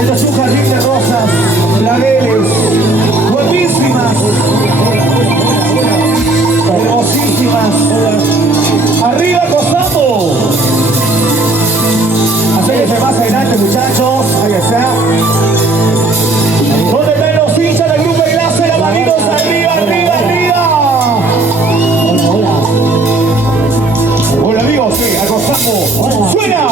Esto es un jardín de rosas, claveles, guapísimas, hermosísimas. ¡Arriba, Cosapo! Acérquense más adelante, muchachos. Ahí está. ¿Dónde están los hinchas del grupo Enlace? Las manitos arriba, arriba, arriba. Hola. Hola, amigos. Sí, al Cosapo. ¡Suena!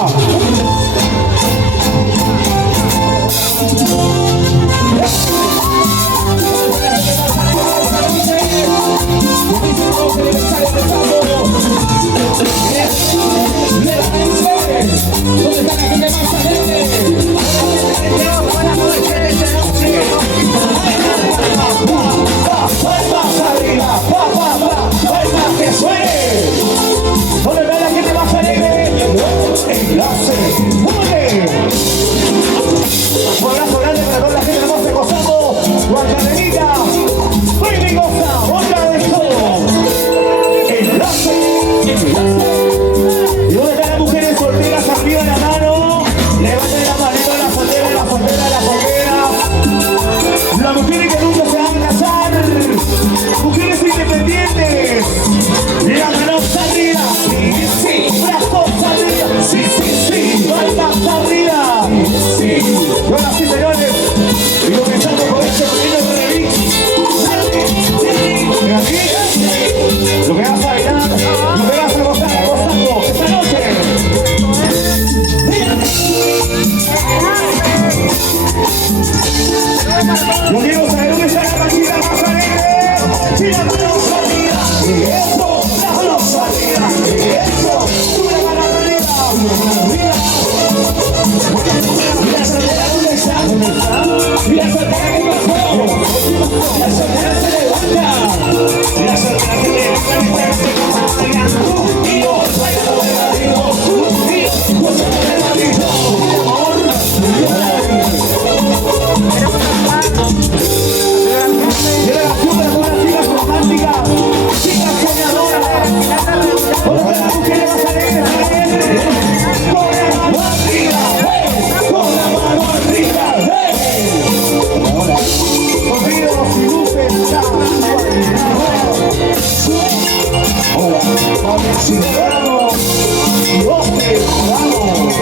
¿Dónde está la gente más alegre? ¡Palmas arriba! ¡Palmas que suene! ¿Dónde está la gente más alegre? Enlace. ¡Mueve! Un abrazo grande para toda la gente hermosa de Cosapo, Guantanamera, Baby Goza, otra de todo. Enlace. ¿Y dónde están las mujeres solteras? Arriba la mano. Levanten la manito, la soltera, la soltera, la soltera. Las mujeres que nunca se van a casar. Mujeres independientes. La mano arriba. Sí, sí. Brazos arriba. Sí, sí, sí. Palmas arriba. Sí. Y ahora sí, señores. Y comenzando con este pequeño remix. ¿Y aquí? Lo que vas a bailar, lo que vas a gozar, gozando esta noche. Yo quiero saber dónde está la partida más alegre. ¡Sí, la mano arriba! ¡Y eso! ¡La mano arriba! ¡Y eso! ¡Sube la mano arriba! ¡Arriba! ¿Y la soltera dónde está? ¿Dónde está? ¿Y la soltera qué pasó? La soltera se levanta. Y la soltera se levanta. Y yo bailo de marido. Y yo gozo de marido. Llega la fiesta de buenas chicas románticas, chicas soñadoras. ¿Dónde están las mujeres más alegres? Con la mano arriba, con la mano arriba. Sonidos y luces, ya. Hola, vamos, vamos, y voces, vamos.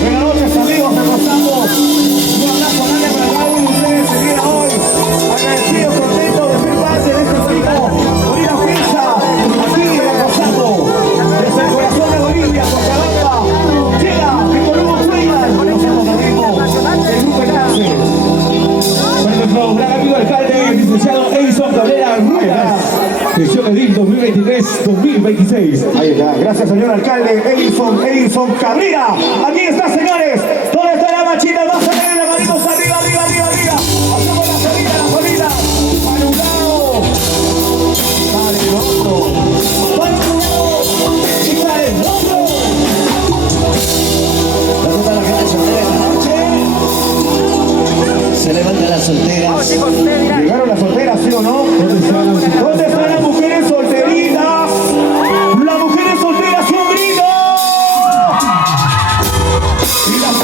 Buenas noches, amigos, nos gozamos. Un abrazo grande para cada uno de ustedes el día de hoy. Agradecidos, contentos de ser parte de este equipo. Bonita fiesta, aquí en Cosapo. Desde el corazón de Bolivia, Cochabamba. Llega, Nicolás Freeman. Conocemos al ritmo del grupo Enlace. Para nuestro gran amigo alcalde, el licenciado Edison Cabrera Ruedas. Gestión Edil 2023-2026. Ahí está. Gracias, señor alcalde Edison Cabrera. Aquí está, señores. ¿Dónde está la machita más alegre? Las manitos arriba, arriba, arriba, arriba. Hacemos la salida, la salida. Para un lado. Para el otro. Para un lado. Y para el otro. ¿Dónde está la gente soltera esta noche? Se levanta la soltera. ¿Llegaron las solteras, sí o no? ¿Dónde están las mujeres solteritas? Las mujeres solteras, un grito. Y las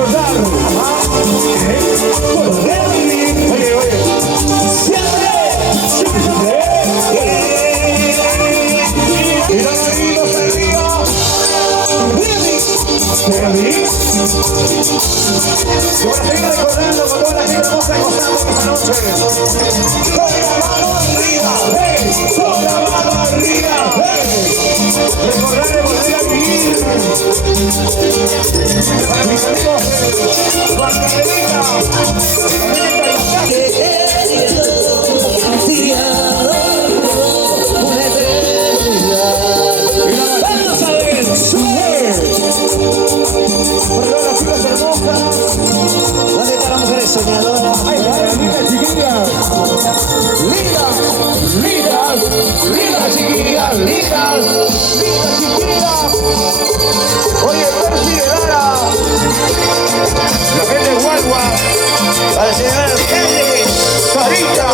recordar. Oye, oye. Siempre. Y los amigos arriba. Y bueno, seguir recordando con toda la gente hermosa que gozamos esta noche. Con la mano arriba, hey, con la mano arriba, hey. Recordar de volver a vivir. Para mis amigos de Guadalajara, vamos a ver, perdón, las chicas hermosas. ¿Dónde están las mujeres soñadoras? Ay, lindas chiquillas. Lindas, lindas, lindas chiquillas, lindas, lindas chiquillas. Oye, Percy de Lara. La gente de Guagua. Para el señor alcalde, Sarita.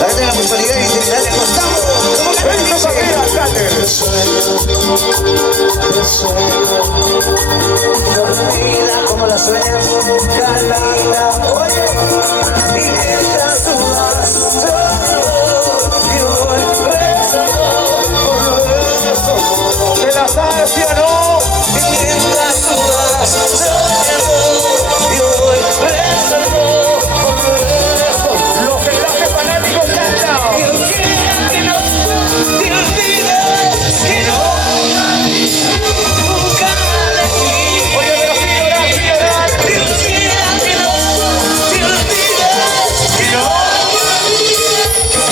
la gente de la municipalidad distrital de Costamo. ¿Cómo que Benito Cabrera, alcalde. Dormida como la sueñas, calada, oye, y mientras tú vas, yo voy ¿Se la sabe, sí o no? y mientras tú vas, yo voy Los enlaces fanáticos cantan. Dios quiera que no te olvides, que no nunca de ti. Oye, pero sí llorar, sí llorar. Dios quiera que no te olvides, que no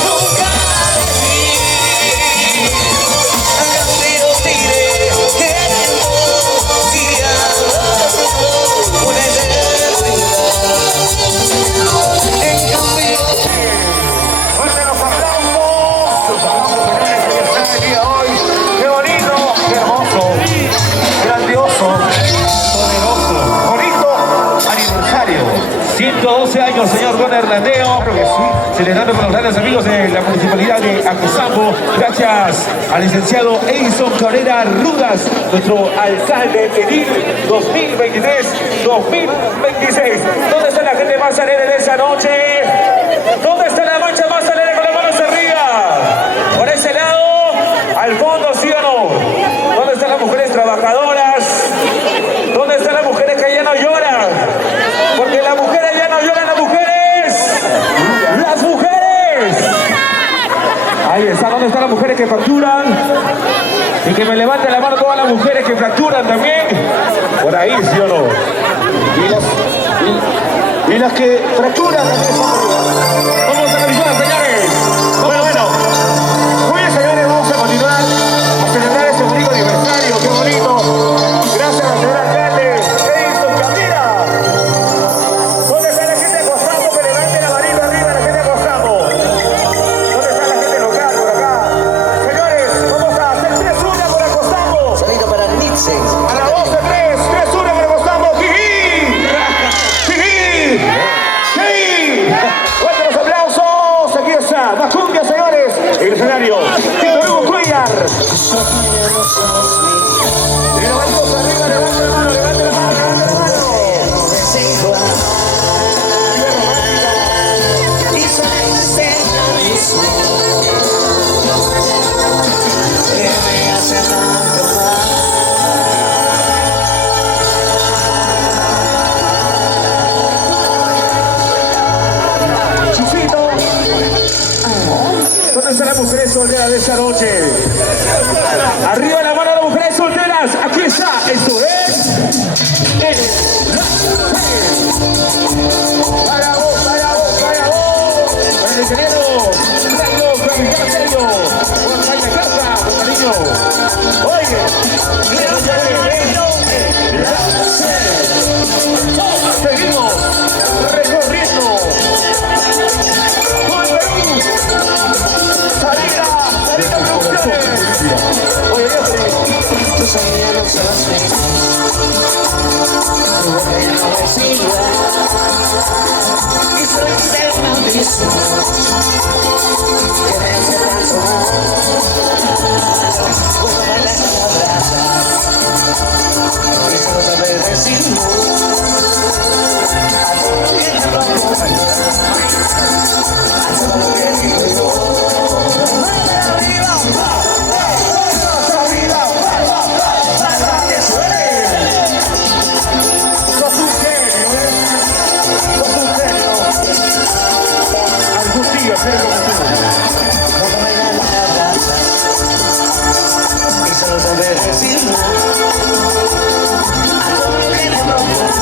nunca de ti. A cambio diré que no sería una eternidad. En cambio Fuerte los aplausos. Los aplausos, señores, que están el día de hoy. Qué bonito, qué hermoso, grandioso, poderoso, bonito aniversario. 112 años, señor Don Hernandeo. Creo que sí. Celebrando con los grandes amigos de la municipalidad de Acozambo. Gracias al licenciado Edison Cabrera Rudas, nuestro alcalde edil 2023-2026. ¿Dónde está la gente más alegre de esa noche? ¿Dónde está la mancha más alegre con las manos arriba? Por ese lado, al fondo, ¿sí o no? ¿Dónde están las mujeres trabajadoras? ¿Dónde están las mujeres que ya no lloran? Porque las mujeres ya no lloran, las mujeres. ¡Las mujeres! Ahí está, ¿dónde están las mujeres que facturan? Y que me levanten la mano todas las mujeres que facturan también. Por ahí, ¿sí o no? Y las que fracturan también son arriba. Vamos a revisar, señores. Bueno. Muy bien, señores, vamos a continuar a celebrar este bonito aniversario. ¡Qué bonito! Gracias al señor alcalde Edison Cabrera. ¿Dónde está la gente de Costamo? Que levante la manita arriba, la gente de Costamo. ¿Dónde está la gente local por acá? Señores, vamos a hacer 3-1 por Costamo. Salito para Nietzsche. A la voz de 3-1 por Costamo. ¡Jiji! ¡Jiji! ¡Sí! Fuerte los aplausos. ser como tú. No me da la raza y solo saber decir no a todo lo que le propongo, a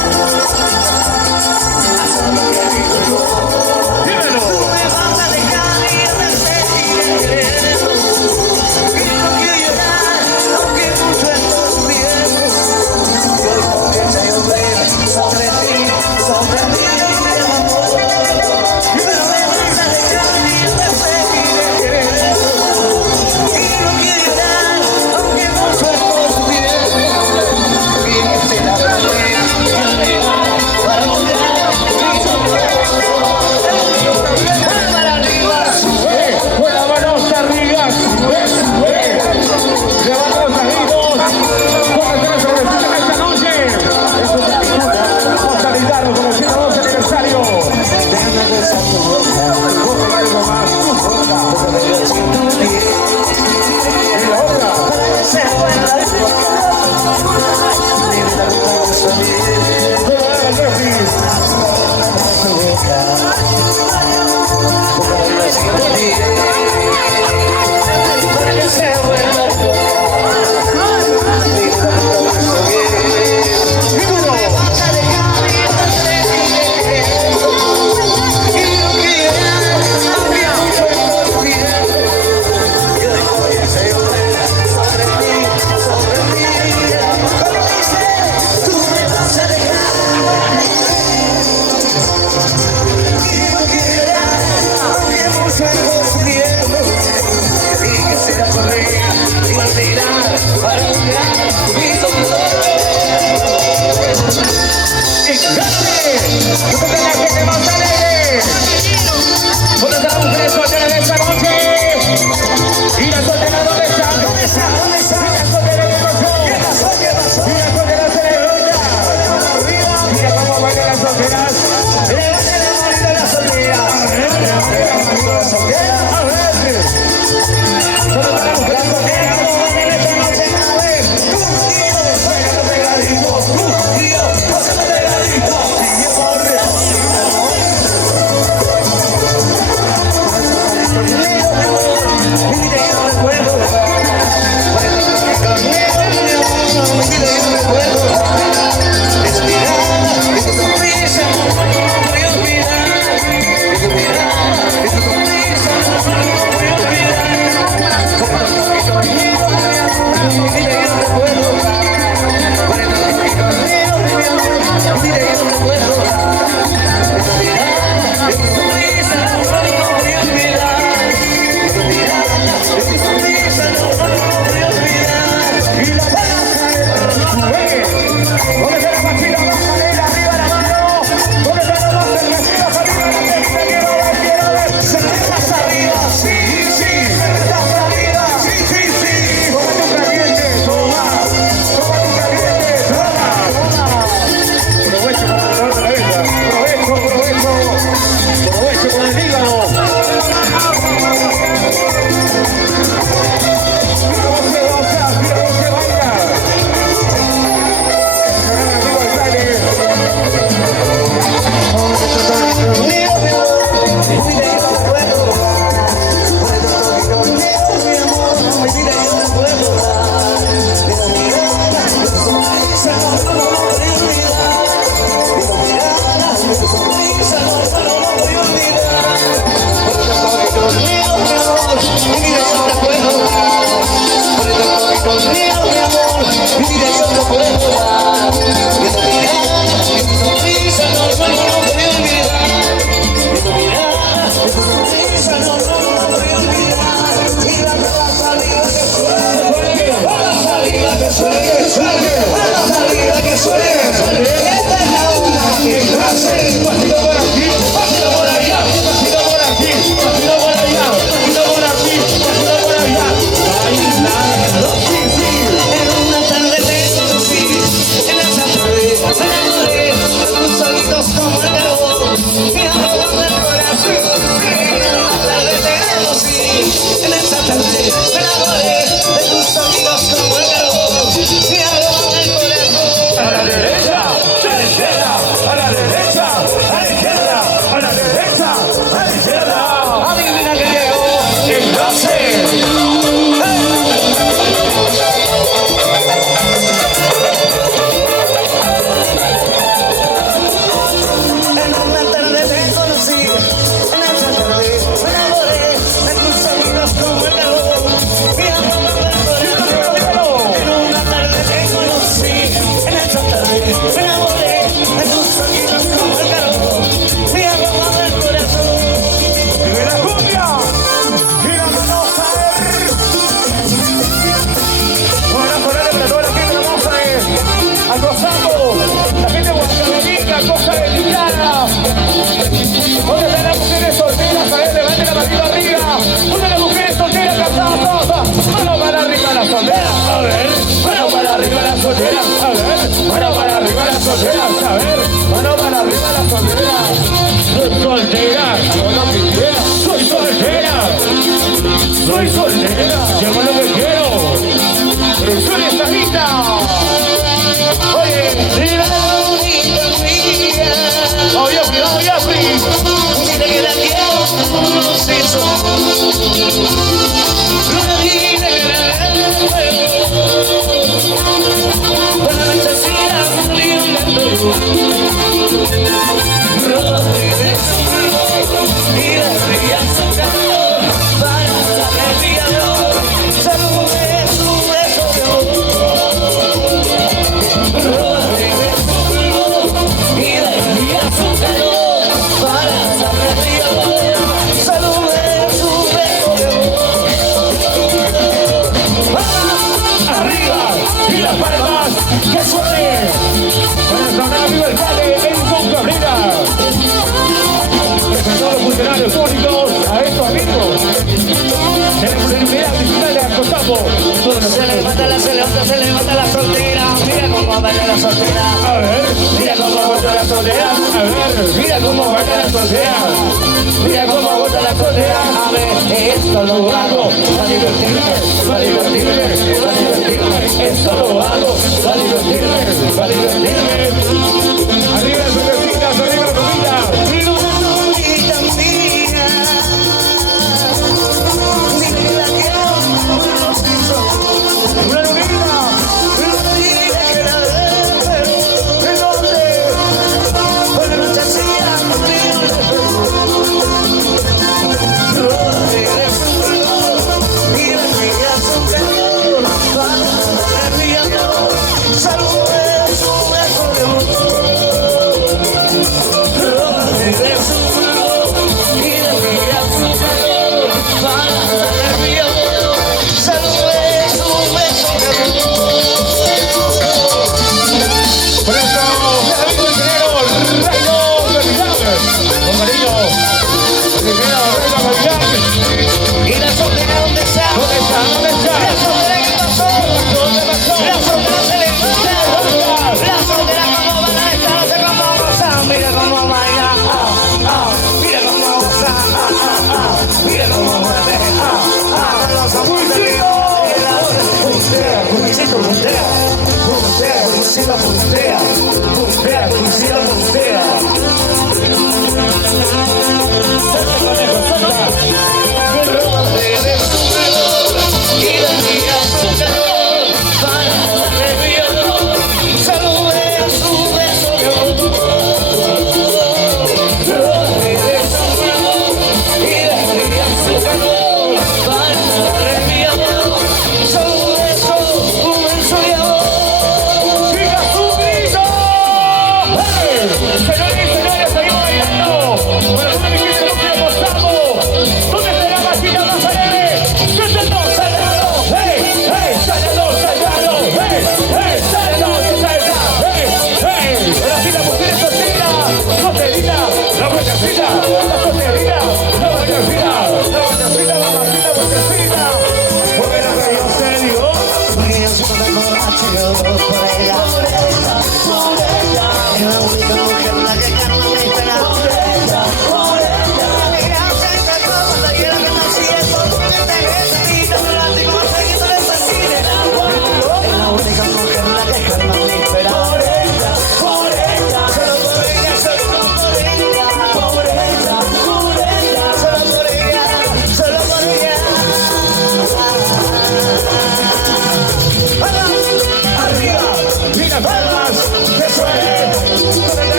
todo lo que digo yo. Dímelo. Tú me vas a dejar y yo te seguiré queriendo. Y no quiero llorar, aunque mucho estoy sufriendo. Y hoy comienza a llover sobre ti, sobre mí, mi amor. Pero me vas a dejar y yo te seguiré queriendo. Y no quiero llorar, aunque mucho estoy sufriendo. Y que será para Con la mano hasta arriba, sube. Levanta los amigos. Pónganse la cervecita esta noche. Vamos a brindarlo con el 112 aniversario. déjame besar tu boca, Coge algo más, tu boca. porque me lo siento bien. Y la otra. Se fue la boca, vive la ruta bien. Pero ahora el refri. Tu boca, porque me lo siento bien. Para que se vuelva loco, vive la ruta bien. Y uno. Vas a dejar y yo te seguiré queriendo. Y no quiero llorar, aunque mucho estoy sufriendo. Y hoy comienza a llover sobre mí, como dice, tú me vas a dejar. Y no quiero llorar, aunque mucho estoy sufriendo. Y quisiera correr y olvidar para olvidar mi dolor. ¡Gracias! ¡Nosotros la gente más alegre! ¿Dónde están las mujeres solteras de esta noche? ¿Y las solteras dónde están? ¿Dónde está? ¿Dónde está? ¿Y las solteras qué pasó? ¿Qué pasó? ¿Qué pasó? ¿Y las solteras se levantan? Mira cómo bailan las solteras. Levante la manita la soltera. Levante la manito la soltera. A ver. ¿Dónde están las mujeres solteras? ¿Cómo bailan esta noche? A ver, contigo, bailando pegadito, contigo, pasando pegadito. Y yo corre. Conmigo, mi amor, mi vida yo no recuerdo. Conmigo, mi amor, mi vida yo no recuerdo. De tu mirada, de tu sonrisa, no voy a olvidar. De tu mirada, de tu sonrisa, no voy a olvidar. Conmigo, mi amor, mi vida yo no recuerdo. Conmigo, mi amor, mi vida yo no recuerdo. De tu mirada, de tu sonrisa, no voy a olvidar. De tu mirada, de tu sonrisa, no voy a olvidar. Y la baja sube. ¿Dónde está la machina? Bájale arriba la mano. ¿Dónde están los dos cerveceros arriba? La gente quiero ver. Cervezas arriba, sí, sí. Cervezas arriba, sí, sí, sí. Toma tu caliente, toma. Toma tu caliente, toma. Provecho con el dolor de cabeza. Provecho con el hígado. Mira cómo se goza, mira cómo se baila. El gran amigo del baile. Conmigo, mi amor, mi vida yo no recuerdo. Conmigo, mi amor, mi vida yo no recuerdo. De tu mirada, de tu sonrisa, no voy a olvidar. De tu mirada, de tu sonrisa, no voy a olvidar. Conmigo, mi amor, mi vida yo no recuerdo. Conmigo, mi amor, mi vida yo no recuerdo. De tu mirada, de tu sonrisa, no voy a olvidar. De tu mirada, de tu sonrisa, no voy a olvidar. Y la salida que suene, la salida que suene, la salida que suene. Esta es la una que nace. Pasito por aquí, pasito por allá, pasito por aquí, pasito por allá, pasito por aquí, pasito por allá. Bailando, sí, sí. En una tarde te conocí, en esa tarde me enamoré de tus ojitos como el carbón, me ahogan el corazón. En una tarde te conocí, en esa tarde me enamoré de tus ojitos como el carbón, me ahogan el corazón. A la derecha, sí. beso. La vida que la con la necesidad libre. Rodríguez y la ría su calor para la alegría. Salud de su beso de amor. Rodríguez y la ría su calor para la alegría. Salud de su beso de amor. Arriba y las palmas que suene para nuestro gran amigo el Cale en Cabrera. Presentó a los funcionarios públicos, a estos amigos. Tenemos la unidad digital de Acotambo. Se levanta la soltera. Mira cómo baila la soltera. A ver, Mira cómo bota la soltera. a ver, Mira cómo baila la soltera. Mira cómo bota la soltera. A ver, esto lo hago para divertirme, para divertirme, para divertirme. Esto lo hago para divertirme, para divertirme. arriba las cervecitas, arriba las comidas. Mira una noviita mía. Dile que la quiero por los hijos. Una lunita. Dile que la deseo. ¿De dónde? Por la noche hacía frío. Rodríguez su flor y la ría su calor para la ría. Salud de su beso de amor. Rodríguez su flor y la ría su calor para la ría. Salud de su beso de amor. Por eso, el amigo ingeniero Raido Gavilán. Con cariño, el ingeniero Raido Gavilán. ¿Y la soltera dónde está? ¿Dónde está? ¿Dónde está? ¿La soltera qué pasó? ¿Dónde pasó? La soltera se levanta. La soltera cómo baila esta noche, cómo goza. Mira cómo baila. Mira cómo goza. Mira cómo mueve. Los abuelos de puntea, puntea, puntea, puntea, puntea, puntea, puntea, puntea. Rodríguez su calor y la ría su calor para la alegría. Salud de su beso de amor. Rodríguez su calor y la ría su calor para la alegría. Salud de su beso de amor. ¡Siga su grito!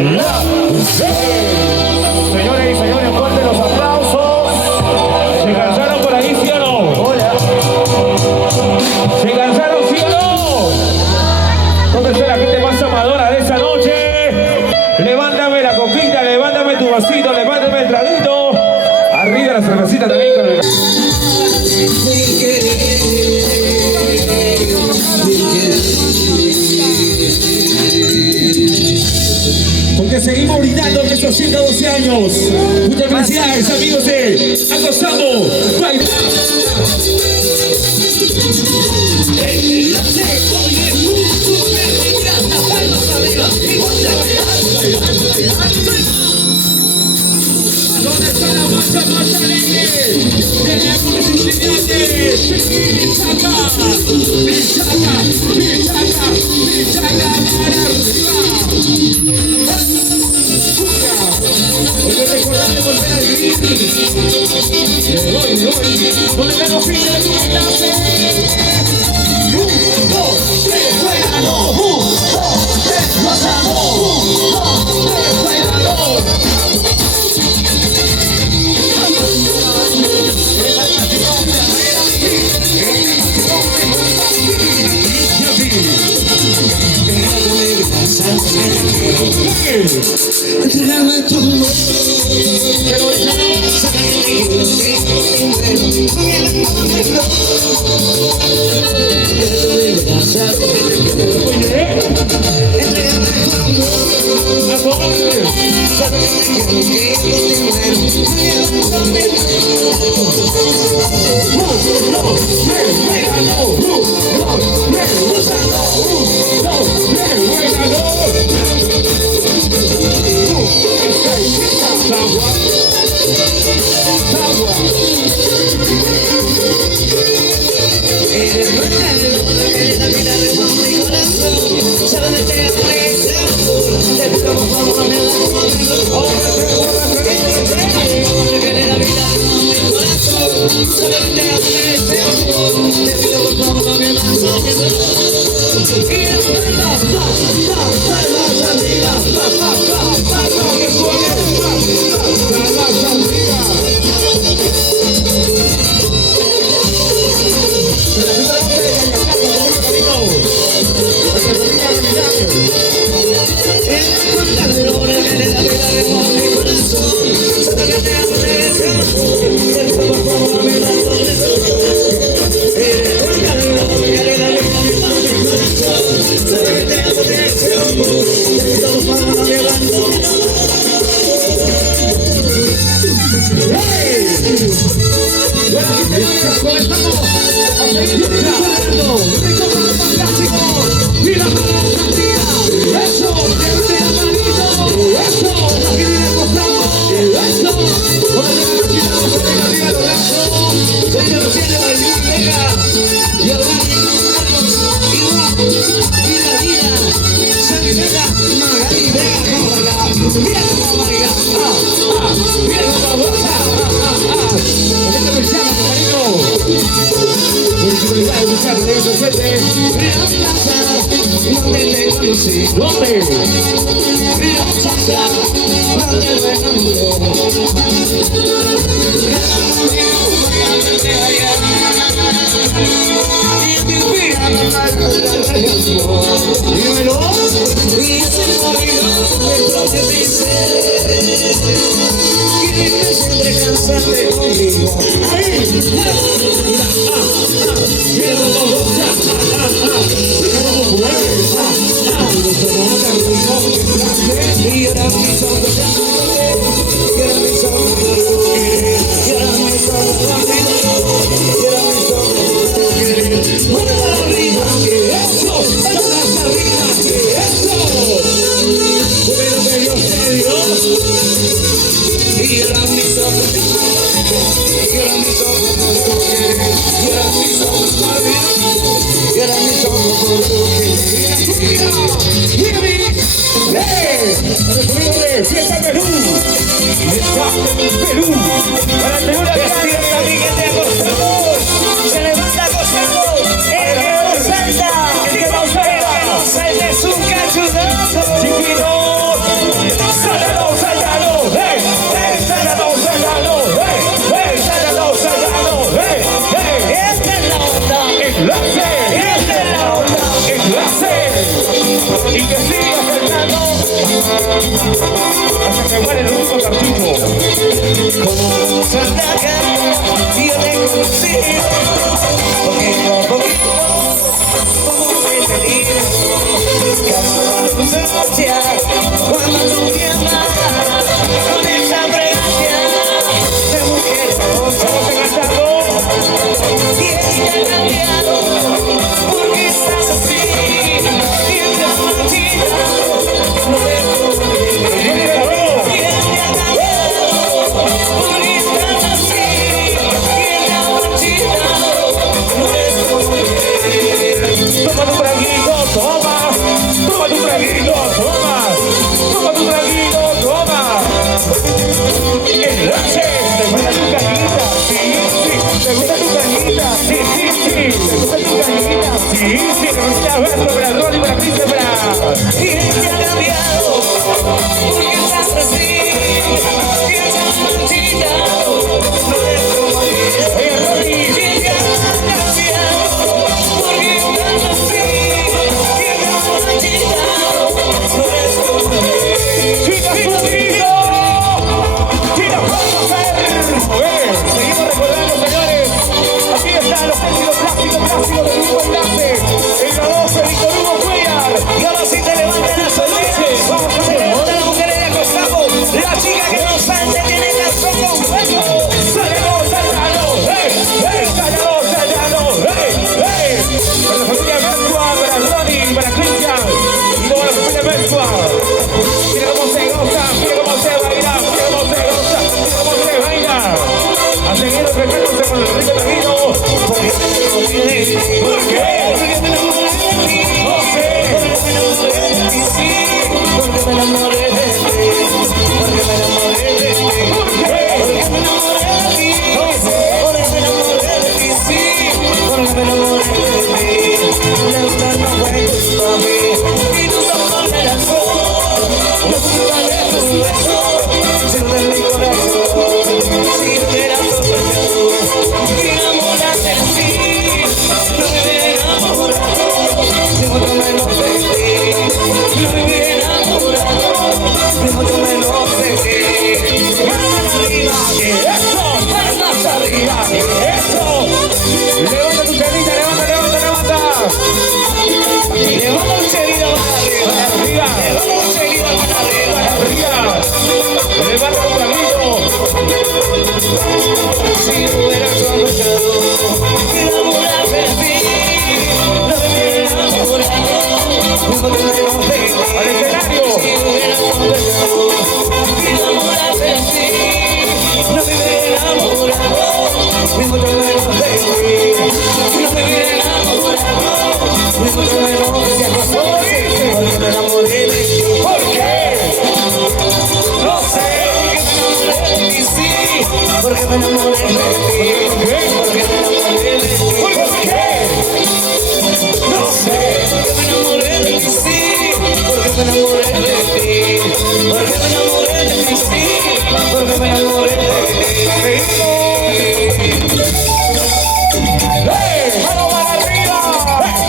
Señores y señores, fuertes los aplausos. ¿Se cansaron por ahí, sí o no? Hola. ¿Se cansaron, sí o no? ¿Dónde está la gente más amadora de esa noche? Levántame la copita, levántame tu vasito, levántame el traguito. Arriba la cervecita también con el... Porque seguimos brindando en estos 112 años. Muchas felicidades, amigos de Acosamo. ¿Dónde está la marcha más alegre? Tenemos estudiantes. Pichaca, pichaca, pichaca, pichaca para arriba. Hoy recordamos volver al Grimi. Hoy, donde tengo fin de la clase. 1, 2, 3, juégalo. 1, 2, 3, pasamos. 1, 2, 3, juégalo. Entregame tu amor. Fiesta Perú, Perú, para Perú la fiesta Miguel de Acosamo, se levanta Acosamo, el que nos salta, el que nos salta es un cachudazo, chiquito. Hasta que muere el último cartucho. Como saldaca, yo te conocí, poquito a poquito, como me tenía, cada tus ansias, cuando tú me amas, con esa presencia de mujer hermosa. Vamos enganchando. ¿Quién te ha cambiado? ¿Por qué estás así? ¿Quién te ha marchitado? No dejo de vivir. ¿Quién te ha cambiado? ¿Por qué estás así? ¿Quién te ha marchitado? No dejo de vivir. Toma tu traguito, toma. Toma tu traguito, toma. Toma tu traguito, toma. Enlaces, ¿te gusta tu cañita? Sí, sí. ¿Te gusta tu cañita? Sí, sí, sí. ¿Te gusta tu cañita? Sí, sí. ¿Te gusta verlo para Ronnie, para Christopher? ¿Quién te ha cambiado? ¿Por qué estás así? ¿Quién te ha marchitado? No dejo de vivir. Oye, Ronnie. ¿Quién te ha cambiado? ¿Por qué estás así? ¿Quién te ha marchitado? No dejo de vivir. ¡Chicas, un grito! ¡Chicas, vamos a ver! Seguimos recordando, señores. Aquí están los éxitos clásicos del grupo Enlace. En la voz de Víctor Hugo Cuellar. Y ahora sí te levantan las soleras. Vamos a Se ver. levantan las mujeres de acostado. La chica que no salte tiene calzón con fuego. ¡Salimos, Sallano! ¡Hey! ¡Hey! ¡Sallano, Sallano! ¡Hey! ¡Hey! Para la familia Mescua, para Ronnie, para Cristian. Y toda la familia Mescua. Mira cómo se goza, mira cmo se baila, mira cómo se goza, mira cómo se baila. A seguir reflejándose con el rico camino. ¿Por qué? Porque me enamoré de ti. No sé. Porque me enamoré de ti, sí. Porque me enamoré de ti. Porque me enamoré de ti. ¿Por qué? Porque me enamoré de ti. No sé. Porque me enamoré de ti, sí. Porque me enamoré de ti. La verdad no fue culpa mía. Y tus ojos me lanzó. La culpa de tu beso. Siente en mi corazón. Si hubiera sorprendido y enamorarte de ti, no me hubiera enamorado. De mucho menos de ti. No me hubiera enamorado. De mucho menos de ti. Palmas arriba. ¡Eso! Palmas arriba. ¡Eso! ¡Levanta tu chanita, levanta, levanta, levanta! Levanta un cherido para arriba. ¡Arriba! Levanta un cherido para arriba. ¡Arriba! ¡Levanta tu traguito! Si hubiera aprovechado y enamorarme de ti, no me hubiera enamorado. De mucho menos de ti. ¡Al escenario! Si hubiera aprovechado y enamorarme de ti, no me hubiera enamorado. De mucho menos de ti. No me hubiera enamorado. De mucho menos de ti. Porque me enamoré de ti. ¿Por qué? No sé. Porque me enamoré de ti. ¿Por qué? Porque me enamoré de ti. ¿Por qué? No sé. Porque me enamoré de ti, sí. Porque me enamoré de ti. Porque me enamoré de ti, sí. Porque me enamoré de ti. ¡Hey! ¡Mano para arriba!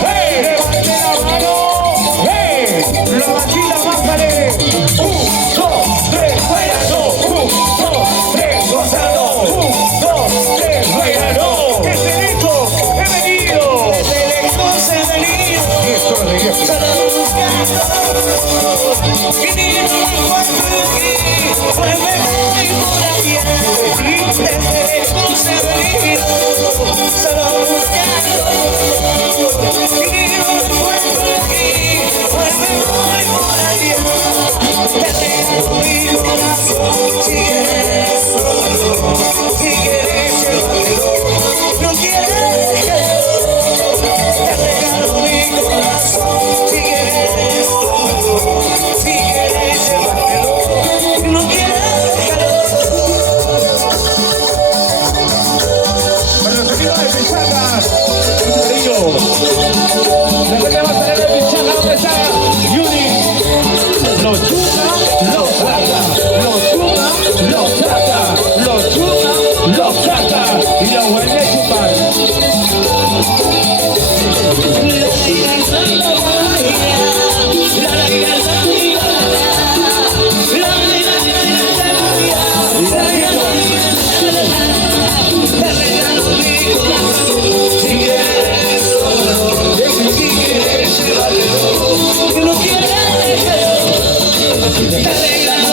¡Hey! ¡Levante la mano! ¡Hey! ¡La vaquita bájale! ¡1, 2, 3! ¡Bailando! ¡1, 2, 3! ¡Gozando! ¡1, 2, 3! ¡Bailando! ¡Este disco he venido! Desde lejos he venido. Esto es de viejo. Solo buscando. Y ni no me encuentro aquí. Pues me voy por allá. Desde lejos he venido. Solo buscando. Y ni no me encuentro aquí. Pues me voy por allá. Te tengo mi corazón. Si quieres solo. Si quieres llévalo. No quieres que te regalo mi corazón. Si quieres solo. Si quieres llévalo. No quieres que Hey, hey, hey,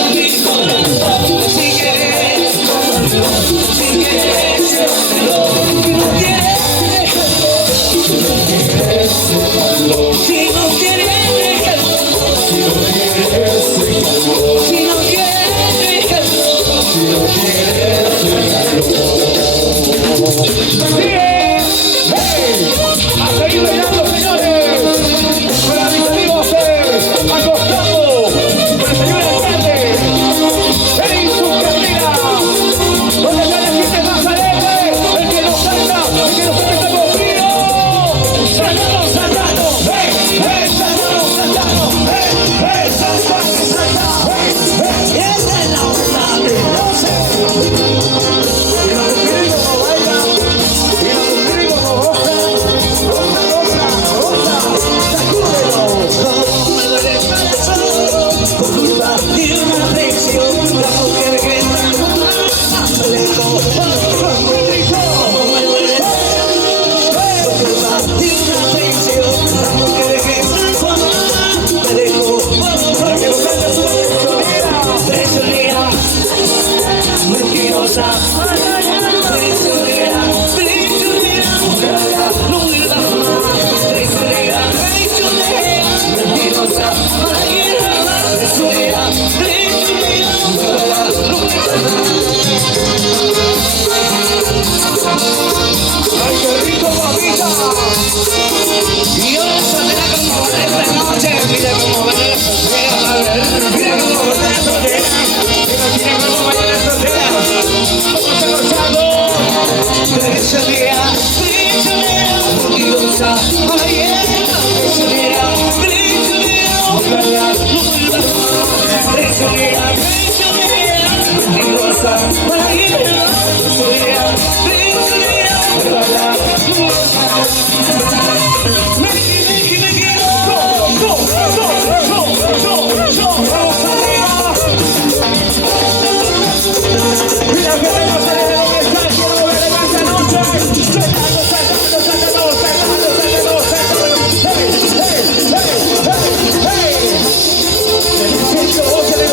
hey.